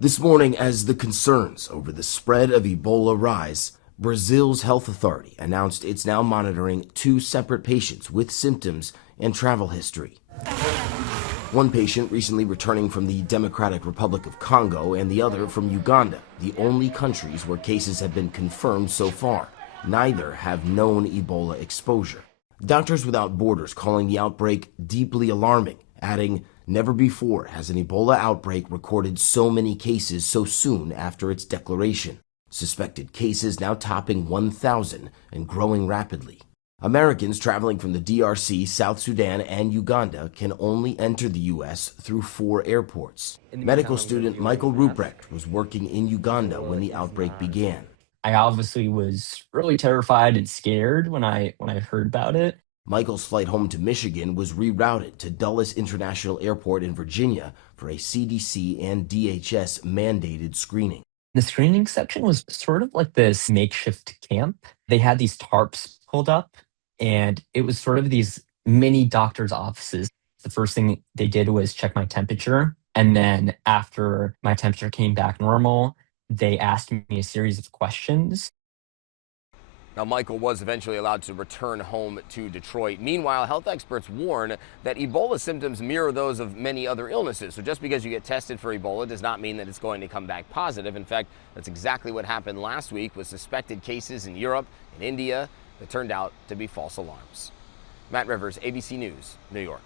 This morning, as the concerns over the spread of Ebola rise, Brazil's health authority announced it's now monitoring two separate patients with symptoms and travel history. One patient recently returning from the Democratic Republic of Congo and the other from Uganda, the only countries where cases have been confirmed so far. Neither have known Ebola exposure. Doctors Without Borders calling the outbreak deeply alarming, adding, "Never before has an Ebola outbreak recorded so many cases so soon after its declaration. Suspected cases now topping 1,000 and growing rapidly." Americans traveling from the DRC, South Sudan, and Uganda can only enter the U.S. through 4 airports. Medical student Michael Ruprecht was working in Uganda when the outbreak began. I obviously was really terrified and scared when I heard about it. Michael's flight home to Michigan was rerouted to Dulles International Airport in Virginia for a CDC and DHS mandated screening. The screening section was sort of like this makeshift camp. They had these tarps pulled up, and it was sort of these mini doctor's offices. The first thing they did was check my temperature. And then after my temperature came back normal, they asked me a series of questions. Now, Michael was eventually allowed to return home to Detroit. Meanwhile, health experts warn that Ebola symptoms mirror those of many other illnesses. So just because you get tested for Ebola does not mean that it's going to come back positive. In fact, that's exactly what happened last week with suspected cases in Europe and India that turned out to be false alarms. Matt Rivers, ABC News, New York.